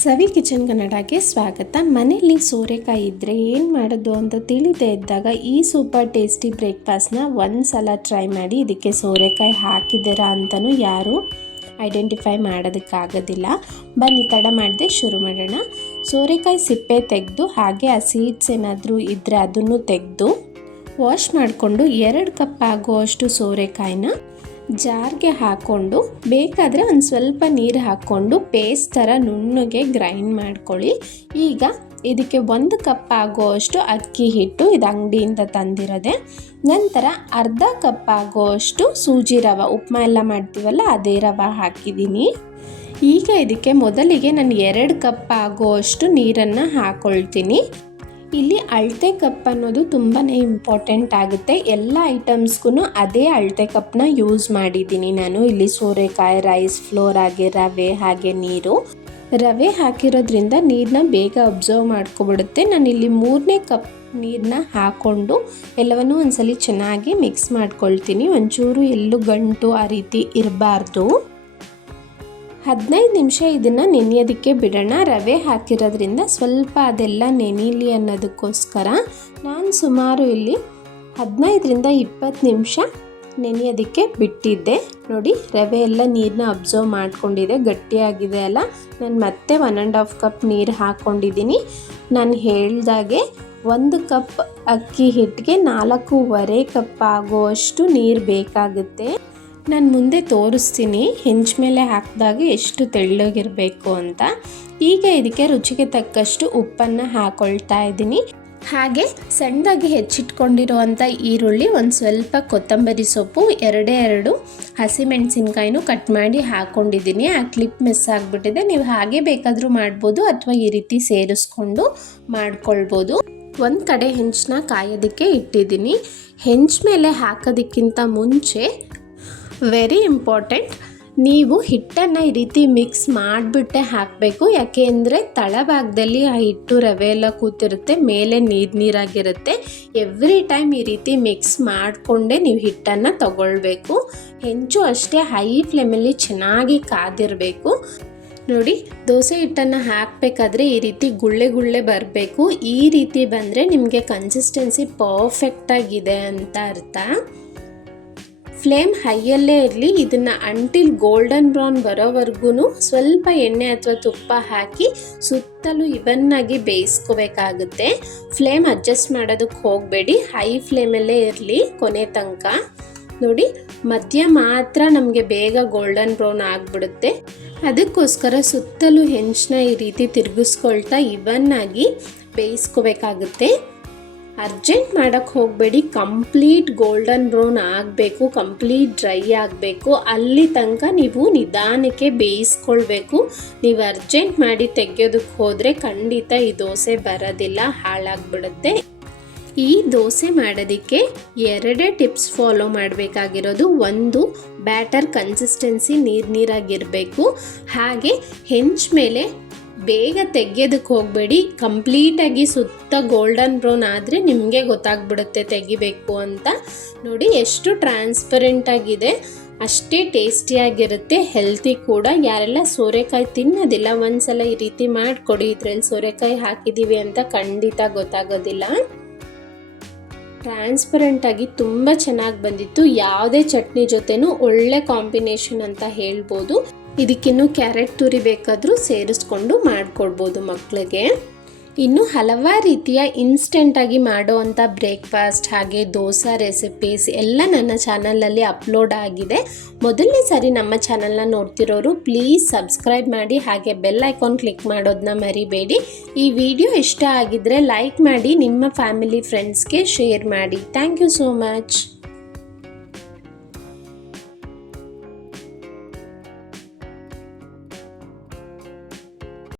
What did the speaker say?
ಸವಿ kitchen ಕನ್ನಡಕ್ಕೆ ಸ್ವಾಗತ. ಮನೆಯಲ್ಲಿ ಸೋರೆಕಾಯಿ ಇದ್ದರೆ ಏನು ಮಾಡೋದು ಅಂತ ತಿಳಿದೇ ಇದ್ದಾಗ ಈ ಸೂಪರ್ ಟೇಸ್ಟಿ ಬ್ರೇಕ್ಫಾಸ್ಟ್ನ ಒಂದು ಸಲ ಟ್ರೈ ಮಾಡಿ. ಇದಕ್ಕೆ ಸೋರೆಕಾಯಿ ಹಾಕಿದ್ದೀರಾ ಅಂತಲೂ ಯಾರೂ ಐಡೆಂಟಿಫೈ ಮಾಡೋದಕ್ಕಾಗೋದಿಲ್ಲ. ಬನ್ನಿ ತಡ ಮಾಡದೆ ಶುರು ಮಾಡೋಣ. ಸೋರೆಕಾಯಿ ಸಿಪ್ಪೆ ತೆಗೆದು ಹಾಗೆ ಆ ಸೀಡ್ಸ್ ಏನಾದರೂ ಇದ್ದರೆ ಅದನ್ನು ತೆಗೆದು ವಾಶ್ ಮಾಡಿಕೊಂಡು 2 ಕಪ್ ಆಗುವಷ್ಟು ಸೋರೆಕಾಯಿನ ಜಾರ್ಗೆ ಹಾಕ್ಕೊಂಡು ಬೇಕಾದರೆ ಒಂದು ಸ್ವಲ್ಪ ನೀರು ಹಾಕ್ಕೊಂಡು ಪೇಸ್ಟ್ ಥರ ನುಣ್ಣಗೆ ಗ್ರೈಂಡ್ ಮಾಡ್ಕೊಳ್ಳಿ. ಈಗ ಇದಕ್ಕೆ 1 ಕಪ್ ಆಗುವಷ್ಟು ಅಕ್ಕಿ ಹಿಟ್ಟು, ಇದು ಅಂಗಡಿಯಿಂದ ತಂದಿರೋದೆ. ನಂತರ ಅರ್ಧ ಕಪ್ ಆಗುವಷ್ಟು ಸೂಜಿ ರವೆ, ಉಪ್ಮಾ ಎಲ್ಲ ಮಾಡ್ತೀವಲ್ಲ ಅದೇ ರವೆ ಹಾಕಿದ್ದೀನಿ. ಈಗ ಇದಕ್ಕೆ ಮೊದಲಿಗೆ ನಾನು 2 ಕಪ್ ಆಗುವಷ್ಟು ನೀರನ್ನು ಹಾಕ್ಕೊಳ್ತೀನಿ. ಇಲ್ಲಿ ಅಳತೆ ಕಪ್ ಅನ್ನೋದು ತುಂಬಾ ಇಂಪಾರ್ಟೆಂಟ್ ಆಗುತ್ತೆ. ಎಲ್ಲ ಐಟಮ್ಸ್ಗೂ ಅದೇ ಅಳತೆ ಕಪ್ನ ಯೂಸ್ ಮಾಡಿದ್ದೀನಿ ನಾನು. ಇಲ್ಲಿ ಸೋರೆಕಾಯಿ, ರೈಸ್ ಫ್ಲೋರ್ ಹಾಗೆ ರವೆ ಹಾಗೆ ನೀರು. ರವೆ ಹಾಕಿರೋದ್ರಿಂದ ನೀರನ್ನ ಬೇಗ ಅಬ್ಸರ್ವ್ ಮಾಡ್ಕೊಬಿಡುತ್ತೆ. ನಾನಿಲ್ಲಿ 3ನೇ ಕಪ್ ನೀರನ್ನ ಹಾಕ್ಕೊಂಡು ಎಲ್ಲವನ್ನೂ ಒಂದ್ಸಲಿ ಚೆನ್ನಾಗಿ ಮಿಕ್ಸ್ ಮಾಡ್ಕೊಳ್ತೀನಿ. ಒಂಚೂರು ಎಲ್ಲೂ ಗಂಟು ಆ ರೀತಿ ಇರಬಾರ್ದು. 15 ನಿಮಿಷ ಇದನ್ನು ನೆನೆಯೋದಕ್ಕೆ ಬಿಡೋಣ. ರವೆ ಹಾಕಿರೋದ್ರಿಂದ ಸ್ವಲ್ಪ ಅದೆಲ್ಲ ನೆನೀಲಿ ಅನ್ನೋದಕ್ಕೋಸ್ಕರ ನಾನು ಸುಮಾರು ಇಲ್ಲಿ 15ರಿಂದ 20 ನಿಮಿಷ ನೆನೆಯೋದಕ್ಕೆ ಬಿಟ್ಟಿದ್ದೆ. ನೋಡಿ, ರವೆ ಎಲ್ಲ ನೀರನ್ನ ಅಬ್ಸರ್ವ್ ಮಾಡ್ಕೊಂಡಿದೆ, ಗಟ್ಟಿಯಾಗಿದೆ ಅಲ್ಲ. ನಾನು ಮತ್ತೆ 1.5 ಕಪ್ ನೀರು ಹಾಕ್ಕೊಂಡಿದ್ದೀನಿ. ನಾನು ಹೇಳ್ದಾಗೆ 1 ಕಪ್ ಅಕ್ಕಿ ಹಿಟ್ಟಿಗೆ 4.25 ಕಪ್ ಆಗುವಷ್ಟು ನೀರು ಬೇಕಾಗುತ್ತೆ. ನಾನು ಮುಂದೆ ತೋರಿಸ್ತೀನಿ ಹೆಂಚು ಮೇಲೆ ಹಾಕಿದಾಗ ಎಷ್ಟು ತೆಳ್ಳಗಿರಬೇಕು ಅಂತ. ಈಗ ಇದಕ್ಕೆ ರುಚಿಗೆ ತಕ್ಕಷ್ಟು ಉಪ್ಪನ್ನು ಹಾಕ್ಕೊಳ್ತಾ ಇದ್ದೀನಿ. ಹಾಗೆ ಸಣ್ಣದಾಗಿ ಹೆಚ್ಚಿಟ್ಕೊಂಡಿರುವಂಥ ಈರುಳ್ಳಿ, ಒಂದು ಸ್ವಲ್ಪ ಕೊತ್ತಂಬರಿ ಸೊಪ್ಪು, 2 ಹಸಿಮೆಣಸಿನ್ಕಾಯಿನೂ ಕಟ್ ಮಾಡಿ ಹಾಕ್ಕೊಂಡಿದ್ದೀನಿ. ಆ ಕ್ಲಿಪ್ ಮಿಸ್ ಆಗಿಬಿಟ್ಟಿದೆ. ನೀವು ಹಾಗೆ ಬೇಕಾದರೂ ಮಾಡ್ಬೋದು ಅಥವಾ ಈ ರೀತಿ ಸೇರಿಸ್ಕೊಂಡು ಮಾಡ್ಕೊಳ್ಬೋದು. ಒಂದು ಕಡೆ ಹೆಂಚನ್ನ ಕಾಯೋದಕ್ಕೆ ಇಟ್ಟಿದ್ದೀನಿ. ಹೆಂಚು ಮೇಲೆ ಹಾಕೋದಕ್ಕಿಂತ ಮುಂಚೆ ವೆರಿ ಇಂಪಾರ್ಟೆಂಟ್, ನೀವು ಹಿಟ್ಟನ್ನು ಈ ರೀತಿ ಮಿಕ್ಸ್ ಮಾಡಿಬಿಟ್ಟೆ ಹಾಕಬೇಕು. ಯಾಕೆ ಅಂದರೆ ತಳಭಾಗದಲ್ಲಿ ಆ ಹಿಟ್ಟು ರವೆ ಎಲ್ಲ ಕೂತಿರುತ್ತೆ, ಮೇಲೆ ನೀರಾಗಿರುತ್ತೆ. ಎವ್ರಿ ಟೈಮ್ ಈ ರೀತಿ ಮಿಕ್ಸ್ ಮಾಡಿಕೊಂಡೇ ನೀವು ಹಿಟ್ಟನ್ನು ತಗೊಳ್ಬೇಕು. ಹೆಂಚು ಅಷ್ಟೇ ಹೈ ಫ್ಲೇಮಲ್ಲಿ ಚೆನ್ನಾಗಿ ಕಾದಿರಬೇಕು. ನೋಡಿ, ದೋಸೆ ಹಿಟ್ಟನ್ನು ಹಾಕಬೇಕಾದ್ರೆ ಈ ರೀತಿ ಗುಳ್ಳೆ ಬರಬೇಕು. ಈ ರೀತಿ ಬಂದರೆ ನಿಮಗೆ ಕನ್ಸಿಸ್ಟೆನ್ಸಿ ಪರ್ಫೆಕ್ಟಾಗಿದೆ ಅಂತ ಅರ್ಥ. ಫ್ಲೇಮ್ ಹೈಯಲ್ಲೇ ಇರಲಿ. ಇದನ್ನು ಅಂಟಿಲ್ ಗೋಲ್ಡನ್ ಬ್ರೌನ್ ಬರೋವರೆಗೂ ಸ್ವಲ್ಪ ಎಣ್ಣೆ ಅಥವಾ ತುಪ್ಪ ಹಾಕಿ ಸುತ್ತಲೂ ಇವನ್ನಾಗಿ ಬೇಯಿಸ್ಕೋಬೇಕಾಗುತ್ತೆ. ಫ್ಲೇಮ್ ಅಡ್ಜಸ್ಟ್ ಮಾಡೋದಕ್ಕೆ ಹೋಗಬೇಡಿ, ಹೈ ಫ್ಲೇಮಲ್ಲೇ ಇರಲಿ ಕೊನೆ ತನಕ. ನೋಡಿ, ಮಧ್ಯ ಮಾತ್ರ ನಮಗೆ ಬೇಗ ಗೋಲ್ಡನ್ ಬ್ರೌನ್ ಆಗಿಬಿಡುತ್ತೆ. ಅದಕ್ಕೋಸ್ಕರ ಸುತ್ತಲೂ ಹೆಂಚನ್ನ ಈ ರೀತಿ ತಿರುಗಿಸ್ಕೊಳ್ತಾ ಇವನ್ನಾಗಿ ಬೇಯಿಸ್ಕೋಬೇಕಾಗುತ್ತೆ. ಅರ್ಜೆಂಟ್ ಮಾಡೋಕ್ಕೆ ಹೋಗಬೇಡಿ. ಕಂಪ್ಲೀಟ್ ಗೋಲ್ಡನ್ ಬ್ರೌನ್ ಆಗಬೇಕು, ಕಂಪ್ಲೀಟ್ ಡ್ರೈ ಆಗಬೇಕು. ಅಲ್ಲಿ ತನಕ ನೀವು ನಿಧಾನಕ್ಕೆ ಬೇಯಿಸ್ಕೊಳ್ಬೇಕು. ನೀವು ಅರ್ಜೆಂಟ್ ಮಾಡಿ ತೆಗೆಯೋದಕ್ಕೆ ಹೋದರೆ ಖಂಡಿತ ಈ ದೋಸೆ ಬರೋದಿಲ್ಲ, ಹಾಳಾಗ್ಬಿಡುತ್ತೆ. ಈ ದೋಸೆ ಮಾಡೋದಕ್ಕೆ 2 ಟಿಪ್ಸ್ ಫಾಲೋ ಮಾಡಬೇಕಾಗಿರೋದು. ಒಂದು, ಬ್ಯಾಟರ್ ಕನ್ಸಿಸ್ಟೆನ್ಸಿ ನೀರಾಗಿರಬೇಕು. ಹಾಗೆ ಹೆಂಚು ಮೇಲೆ ಬೇಗ ತೆಗೆಯೋದಕ್ಕೆ ಹೋಗಬೇಡಿ. ಕಂಪ್ಲೀಟಾಗಿ ಸುತ್ತ ಗೋಲ್ಡನ್ ಬ್ರೌನ್ ಆದರೆ ನಿಮಗೆ ಗೊತ್ತಾಗ್ಬಿಡುತ್ತೆ ತೆಗಿಬೇಕು ಅಂತ. ನೋಡಿ, ಎಷ್ಟು ಟ್ರಾನ್ಸ್ಪರೆಂಟ್ ಆಗಿದೆ, ಅಷ್ಟೇ ಟೇಸ್ಟಿಯಾಗಿರುತ್ತೆ, ಹೆಲ್ತಿ ಕೂಡ. ಯಾರೆಲ್ಲ ಸೋರೆಕಾಯಿ ತಿನ್ನೋದಿಲ್ಲ, ಒಂದ್ಸಲ ಈ ರೀತಿ ಮಾಡಿಕೊಡಿ. ಇದರಲ್ಲಿ ಸೋರೆಕಾಯಿ ಹಾಕಿದ್ದೀವಿ ಅಂತ ಖಂಡಿತ ಗೊತ್ತಾಗೋದಿಲ್ಲ. ಟ್ರಾನ್ಸ್ಪರೆಂಟಾಗಿ ತುಂಬ ಚೆನ್ನಾಗಿ ಬಂದಿತ್ತು. ಯಾವುದೇ ಚಟ್ನಿ ಜೊತೆನೂ ಒಳ್ಳೆ ಕಾಂಬಿನೇಷನ್ ಅಂತ ಹೇಳ್ಬೋದು. ಇದಕ್ಕಿನ್ನೂ ಕ್ಯಾರೆಟ್ ತುರಿ ಬೇಕಾದರೂ ಸೇರಿಸ್ಕೊಂಡು ಮಾಡಿಕೊಡ್ಬೋದು ಮಕ್ಕಳಿಗೆ. ಇನ್ನು ಹಲವಾರು ರೀತಿಯ ಇನ್ಸ್ಟೆಂಟಾಗಿ ಮಾಡೋವಂಥ ಬ್ರೇಕ್ಫಾಸ್ಟ್ ಹಾಗೆ ದೋಸೆ ರೆಸಿಪೀಸ್ ಎಲ್ಲ ನನ್ನ ಚಾನಲಲ್ಲಿ ಅಪ್ಲೋಡ್ ಆಗಿದೆ. ಮೊದಲನೇ ಸಾರಿ ನಮ್ಮ ಚಾನಲ್ನ ನೋಡ್ತಿರೋರು ಪ್ಲೀಸ್ ಸಬ್ಸ್ಕ್ರೈಬ್ ಮಾಡಿ, ಹಾಗೆ ಬೆಲ್ ಐಕಾನ್ ಕ್ಲಿಕ್ ಮಾಡೋದನ್ನ ಮರಿಬೇಡಿ. ಈ ವಿಡಿಯೋ ಇಷ್ಟ ಆಗಿದ್ದರೆ ಲೈಕ್ ಮಾಡಿ, ನಿಮ್ಮ ಫ್ಯಾಮಿಲಿ ಫ್ರೆಂಡ್ಸ್ಗೆ ಶೇರ್ ಮಾಡಿ. Thank you so much.